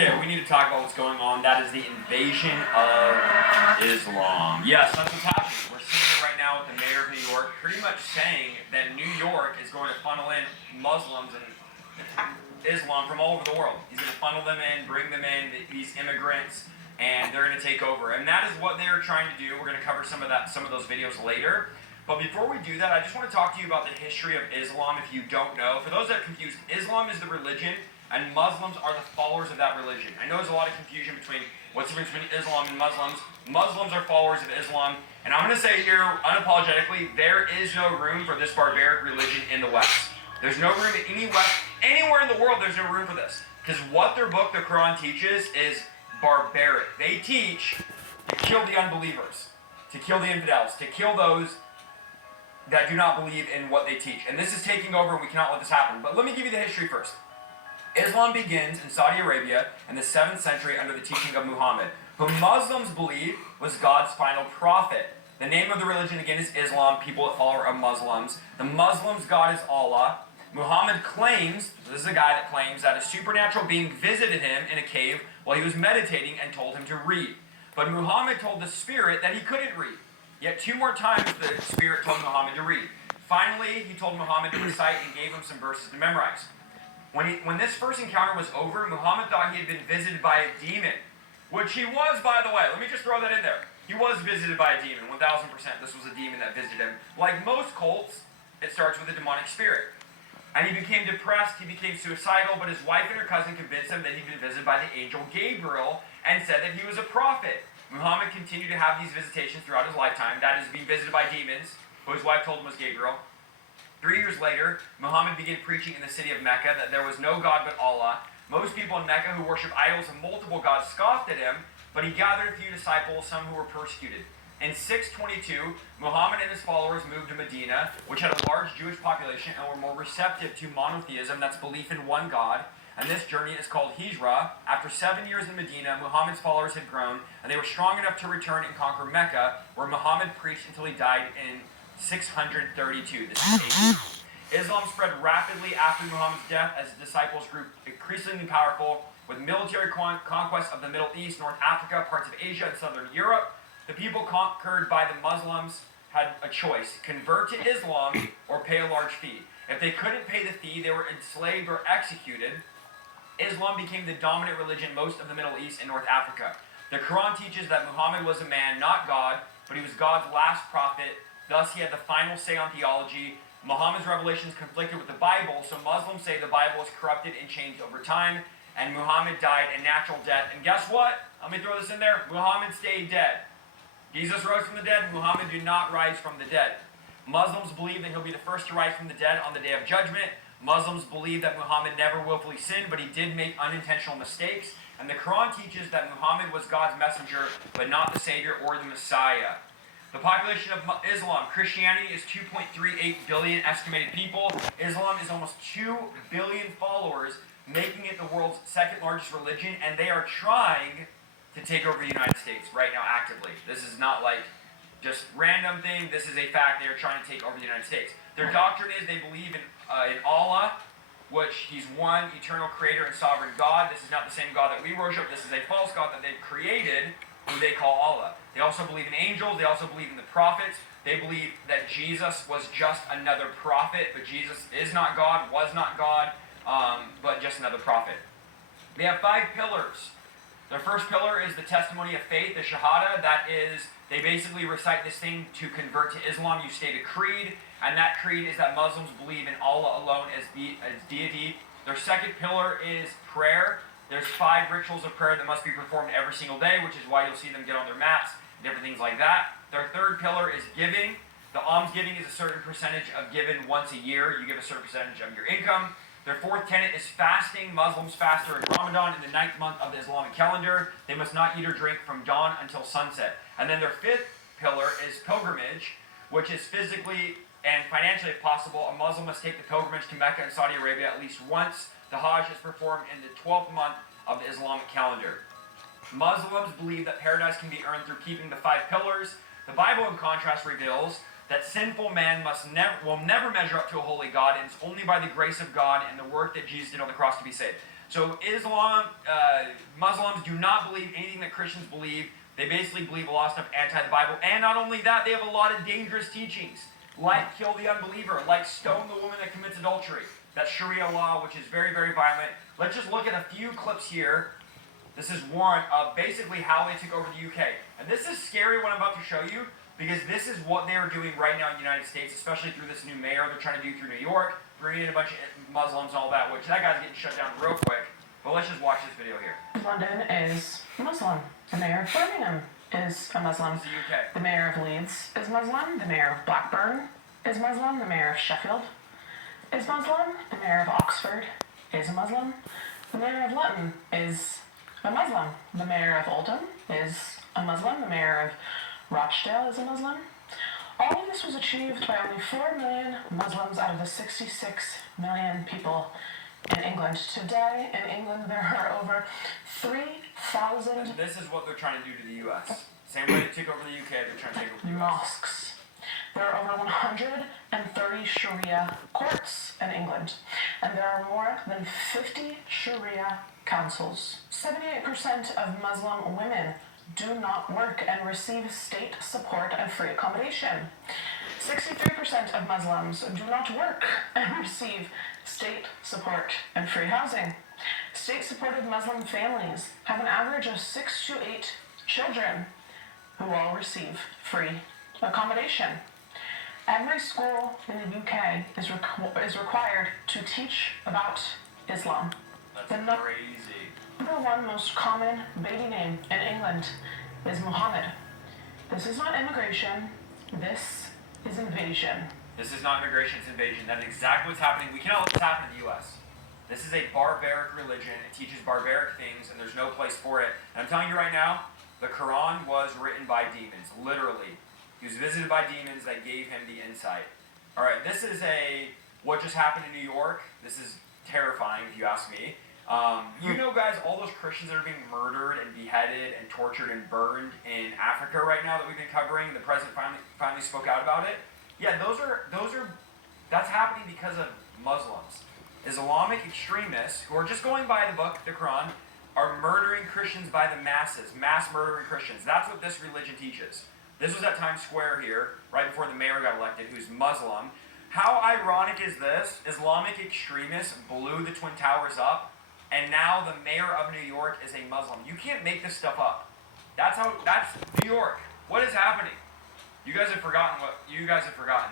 Okay, we need to talk about what's going on. That is the invasion of Islam. Yes, that's what's happening. We're seeing it right now with the mayor of New York pretty much saying that New York is going to funnel in Muslims and Islam from all over the world. He's going to funnel them in, bring them in, these immigrants, and they're going to take over. And that is what they're trying to do. We're going to cover some of those videos later. But before we do that, I just want to talk to you about the history of Islam if you don't know. For those that are confused, Islam is the religion and Muslims are the followers of that religion. I know there's a lot of confusion between what's the difference between Islam and Muslims. Muslims are followers of Islam. And I'm going to say here, unapologetically, there is no room for this barbaric religion in the West. There's no room in anywhere in the world, there's no room for this. Because what their book, the Quran, teaches is barbaric. They teach to kill the unbelievers, to kill the infidels, to kill those that do not believe in what they teach. And this is taking over, and we cannot let this happen. But let me give you the history first. Islam begins in Saudi Arabia in the 7th century under the teaching of Muhammad, who Muslims believe was God's final prophet. The name of the religion, again, is Islam. People that follow are Muslims. The Muslims' God is Allah. Muhammad claims, this is a guy that claims, that a supernatural being visited him in a cave while he was meditating and told him to read. But Muhammad told the spirit that he couldn't read. Yet 2 more times the spirit told Muhammad to read. Finally, he told Muhammad to recite and gave him some verses to memorize. When this first encounter was over, Muhammad thought he had been visited by a demon, which he was, by the way. Let me just throw that in there. He was visited by a demon, 1,000%. This was a demon that visited him. Like most cults, it starts with a demonic spirit. And he became depressed, he became suicidal, but his wife and her cousin convinced him that he'd been visited by the angel Gabriel and said that he was a prophet. Muhammad continued to have these visitations throughout his lifetime, that is, being visited by demons, who his wife told him was Gabriel. 3 years later, Muhammad began preaching in the city of Mecca that there was no God but Allah. Most people in Mecca who worship idols and multiple gods scoffed at him, but he gathered a few disciples, some who were persecuted. In 622, Muhammad and his followers moved to Medina, which had a large Jewish population and were more receptive to monotheism, that's belief in one God. And this journey is called Hijrah. After 7 years in Medina, Muhammad's followers had grown, and they were strong enough to return and conquer Mecca, where Muhammad preached until he died in 632. This is AD. Islam spread rapidly after Muhammad's death as the disciples grew increasingly powerful, with military conquest of the Middle East, North Africa, parts of Asia, and Southern Europe. The people conquered by the Muslims had a choice: convert to Islam or pay a large fee. If they couldn't pay the fee, they were enslaved or executed. Islam became the dominant religion in most of the Middle East and North Africa. The Quran teaches that Muhammad was a man, not God, but he was God's last prophet. Thus, he had the final say on theology. Muhammad's revelations conflicted with the Bible, so Muslims say the Bible is corrupted and changed over time, and Muhammad died a natural death. And guess what? Let me throw this in there. Muhammad stayed dead. Jesus rose from the dead. Muhammad did not rise from the dead. Muslims believe that he'll be the first to rise from the dead on the Day of Judgment. Muslims believe that Muhammad never willfully sinned, but he did make unintentional mistakes. And the Quran teaches that Muhammad was God's messenger, but not the Savior or the Messiah. The population of Islam, Christianity is 2.38 billion estimated people. Islam is almost 2 billion followers, making it the world's second largest religion, and they are trying to take over the United States right now actively. This is not like just random thing. This is a fact. They are trying to take over the United States. Their doctrine is they believe in Allah, which he's one eternal creator and sovereign God. This is not the same God that we worship. This is a false God that they've created, who they call Allah. They also believe in angels. They also believe in the prophets. They believe that Jesus was just another prophet, but Jesus is not God, was not God, but just another prophet. They have 5 pillars. Their first pillar is the testimony of faith, the Shahada. That is, they basically recite this thing to convert to Islam. You state a creed, and that creed is that Muslims believe in Allah alone as deity. Their second pillar is prayer. There's 5 rituals of prayer that must be performed every single day, which is why you'll see them get on their mats, different things like that. Their third pillar is giving. The almsgiving is a certain percentage of given once a year. You give a certain percentage of your income. Their fourth tenet is fasting. Muslims fast during Ramadan in the 9th month of the Islamic calendar. They must not eat or drink from dawn until sunset. And then their 5th pillar is pilgrimage, which is physically and financially, if possible, a Muslim must take the pilgrimage to Mecca and Saudi Arabia at least once. The Hajj is performed in the 12th month of the Islamic calendar. Muslims believe that paradise can be earned through keeping the 5 pillars. The Bible, in contrast, reveals that sinful man will never measure up to a holy God, and it's only by the grace of God and the work that Jesus did on the cross to be saved. So Muslims do not believe anything that Christians believe. They basically believe a lot of stuff anti the Bible. And not only that, they have a lot of dangerous teachings, like kill the unbeliever, like stone the woman that commits adultery. That's Sharia law, which is very, very violent. Let's just look at a few clips here. This is one of basically how they took over the UK. And this is scary what I'm about to show you, because this is what they are doing right now in the United States, especially through this new mayor they're trying to do through New York, bringing in a bunch of Muslims and all that, which that guy's getting shut down real quick. But let's just watch this video here. London is Muslim. The mayor of Birmingham is a Muslim. This is the UK. The mayor of Leeds is Muslim. The mayor of Blackburn is Muslim. The mayor of Sheffield is Muslim. The mayor of Oxford is a Muslim. The mayor of Luton is a Muslim. The mayor of Oldham is a Muslim. The mayor of Rochdale is a Muslim. All of this was achieved by only 4 million Muslims out of the 66 million people in England. Today, in England, there are over 3,000 And this is what they're trying to do to the US. Same way they took over the UK, they're trying to take over the US. mosques. There are over 130 Sharia courts in England, and there are more than 50 Sharia councils. 78% of Muslim women do not work and receive state support and free accommodation. 63% of Muslims do not work and receive state support and free housing. State-supported Muslim families have an average of 6 to 8 children who all receive free accommodation. Every school in the UK is required to teach about Islam. That's crazy. Number one most common baby name in England is Muhammad. This is not immigration, this is invasion. This is not immigration, it's invasion. That's exactly what's happening. We cannot let this happen in the US. This is a barbaric religion. It teaches barbaric things, and there's no place for it. And I'm telling you right now, the Quran was written by demons, literally. He was visited by demons that gave him the insight. All right, this is what just happened in New York. This is terrifying, if you ask me. You know, guys, all those Christians that are being murdered and beheaded and tortured and burned in Africa right now that we've been covering. The president finally spoke out about it. Yeah, that's happening because of Muslims. Islamic extremists who are just going by the book, the Quran, are murdering Christians by the masses, mass murdering Christians. That's what this religion teaches. This was at Times Square here, right before the mayor got elected, who's Muslim. How ironic is this? Islamic extremists blew the Twin Towers up, and now the mayor of New York is a Muslim. You can't make this stuff up. That's New York. What is happening? You guys have forgotten.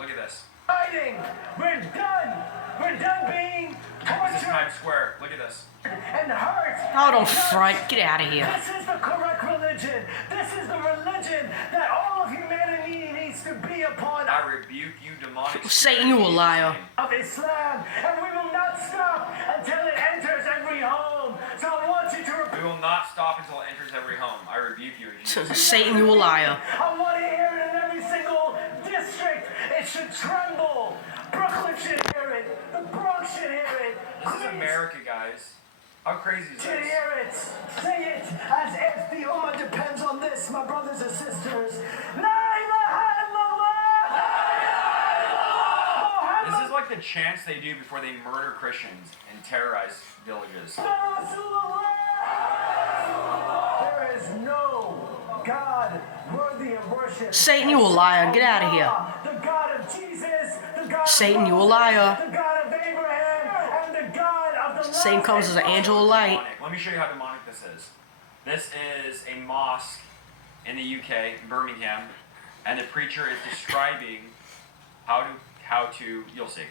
Look at this. Fighting! We're done! We're done being This is tortured Times Square. Look at this. and hurt! Hold on, Frank. Get out of here. This is the correct religion! This is the religion that all of humanity needs to be upon I rebuke you, demonic. Satan, you a liar. of Islam, and we will not stop until it enters every home. So I want you to We will not stop until it enters every home. I rebuke you. In Jesus' name. Satan, you a liar. I want to hear it in every single district. It should tremble. Brooklyn should hear it. The Bronx should hear it. This is Queens America, guys. How crazy is should this? hear it. Say it as if the Ummah depends on this, my brothers and sisters. La ilaha illallah. This is like the chants they do before they murder Christians and terrorize villages. There is no God worthy of worship. Satan, you a liar. Get out of here. The God of Jesus, the God Satan, of you a Moses, liar. the God of Abraham, and the God of the Satan last comes as an and angel of light. Demonic. Let me show you how demonic this is. This is a mosque in the UK, in Birmingham, and the preacher is describing how to you'll see.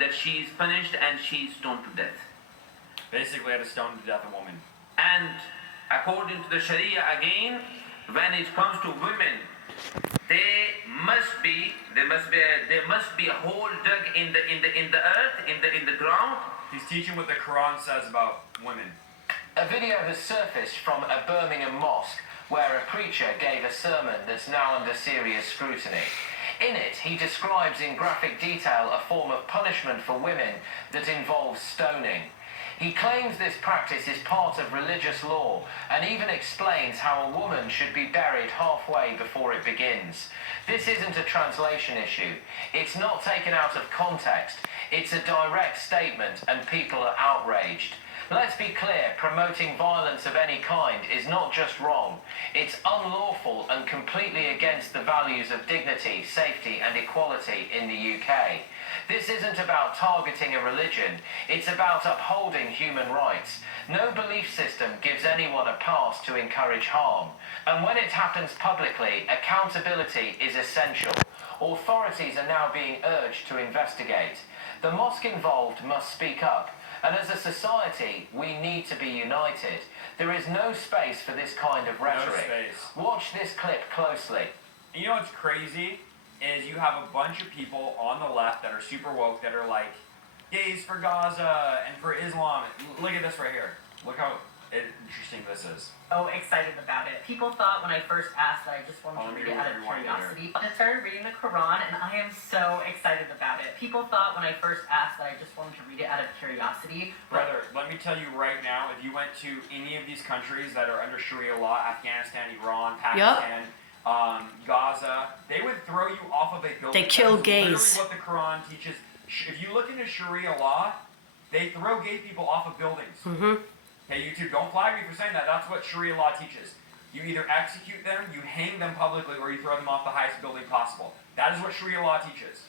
That she is punished and she is stoned to death. Basically, had to stone to death a woman. And according to the Sharia again, when it comes to women, there must be a hole dug in the earth, in the ground. He's teaching what the Quran says about women. A video has surfaced from a Birmingham mosque where a preacher gave a sermon that's now under serious scrutiny. In it, he describes in graphic detail a form of punishment for women that involves stoning. He claims this practice is part of religious law and even explains how a woman should be buried halfway before it begins. This isn't a translation issue. It's not taken out of context. It's a direct statement and people are outraged. Let's be clear, promoting violence of any kind is not just wrong, it's unlawful and completely against the values of dignity, safety and equality in the UK. This isn't about targeting a religion, it's about upholding human rights. No belief system gives anyone a pass to encourage harm, and when it happens publicly, accountability is essential. Authorities are now being urged to investigate. The mosque involved must speak up, and as a society, we need to be united. There is no space for this kind of rhetoric. space. Watch this clip closely. You know what's crazy is you have a bunch of people on the left that are super woke that are like, gays for Gaza and for Islam. Look at this right here. Look how interesting this is. So excited about it. People thought when I first asked that I just wanted Oh, to let me read it out of rewind it here. curiosity. I started reading the Quran and I am so excited about it. People thought when I first asked that I just wanted to read it out of curiosity. But Brother, let me tell you right now, if you went to any of these countries that are under Sharia law, Afghanistan, Iran, Pakistan, Gaza, they would throw you off of a building. They kill That is gays. literally what the Quran teaches. If you look into Sharia law, they throw gay people off of buildings. Okay, YouTube, don't flag me for saying that. That's what Sharia law teaches. You either execute them, you hang them publicly, or you throw them off the highest building possible. That is what Sharia law teaches.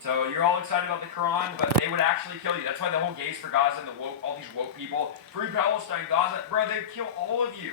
So you're all excited about the Quran, but they would actually kill you. That's why the whole gays for Gaza and all these woke people, free Palestine, Gaza, bro, they'd kill all of you.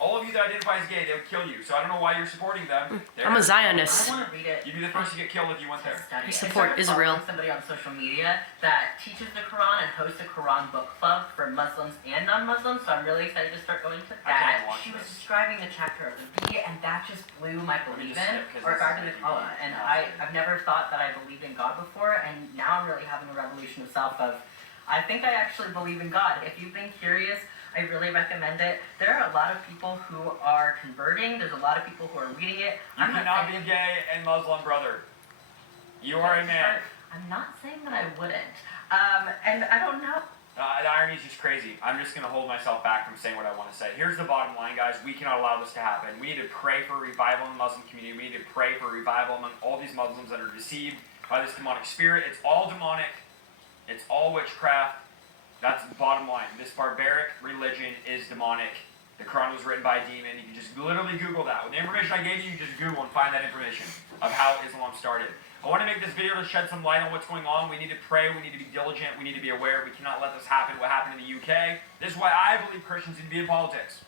All of you that identify as gay, they would kill you. So I don't know why you're supporting them. I'm a I Zionist. want to read it. You'd be the first to get killed if you went there. Study. I support started Israel. following somebody on social media that teaches the Quran and hosts a Quran book club for Muslims and non-Muslims, so I'm really excited to start going to I can't that. watch She was this. describing the chapter of the bee, and that just blew my Let me belief just in skip, 'cause regarding this the is making Quran. me And nauseous. I've never thought that I believed in God before, and now I'm really having a revolution of self of, I think I actually believe in God. If you've been curious, I really recommend it. There are a lot of people who are converting. There's a lot of people who are reading it. You I'm not cannot saying- be gay and Muslim, brother. You are a man. I'm not saying that I wouldn't. And I don't know. The irony is just crazy. I'm just going to hold myself back from saying what I want to say. Here's the bottom line, guys. We cannot allow this to happen. We need to pray for revival in the Muslim community. We need to pray for revival among all these Muslims that are deceived by this demonic spirit. It's all demonic. It's all witchcraft. That's the bottom line. This barbaric religion is demonic. The Quran was written by a demon. You can just literally Google that. With the information I gave you, you can just Google and find that information of how Islam started. I want to make this video to shed some light on what's going on. We need to pray. We need to be diligent. We need to be aware. We cannot let this happen. What happened in the UK. This is why I believe Christians need to be in politics.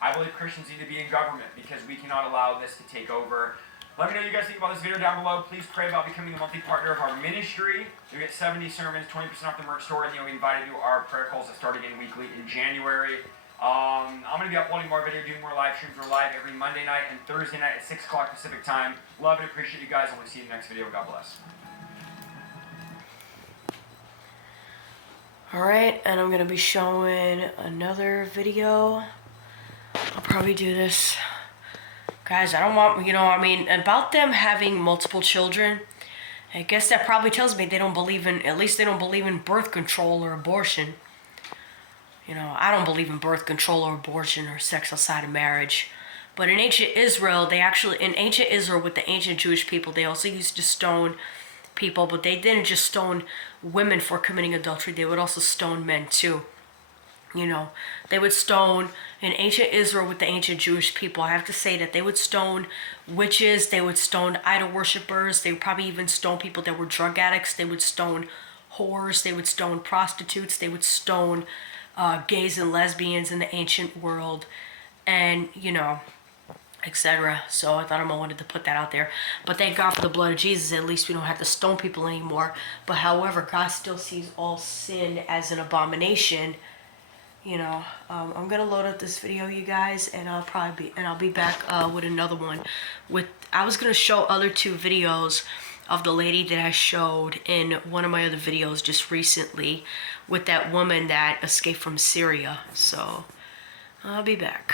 I believe Christians need to be in government because we cannot allow this to take over. Let me know what you guys think about this video down below. Please pray about becoming a monthly partner of our ministry. You get 70 sermons, 20% off the merch store, and you'll be invited to our prayer calls that start again weekly in January. I'm going to be uploading more video, doing more live streams. We're live every Monday night and Thursday night at 6 o'clock Pacific time. Love and appreciate you guys, and we'll see you in the next video. God bless. Alright, and I'm going to be showing another video. I'll probably do this. Guys, I don't want, about them having multiple children, I guess that probably tells me they don't believe in, at least they don't believe in birth control or abortion. I don't believe in birth control or abortion or sex outside of marriage. But in ancient Israel, with the ancient Jewish people, they also used to stone people, but they didn't just stone women for committing adultery, they would also stone men too. They would stone, in ancient Israel with the ancient Jewish people, I have to say that they would stone witches, they would stone idol worshippers, they would probably even stone people that were drug addicts, they would stone whores, they would stone prostitutes, they would stone gays and lesbians in the ancient world, and, etc. So I thought I wanted to put that out there. But thank God for the blood of Jesus, at least we don't have to stone people anymore. But however, God still sees all sin as an abomination. I'm gonna load up this video, you guys, and I'll be back with another one. I was gonna show other two videos of the lady that I showed in one of my other videos just recently with that woman that escaped from Syria. So I'll be back.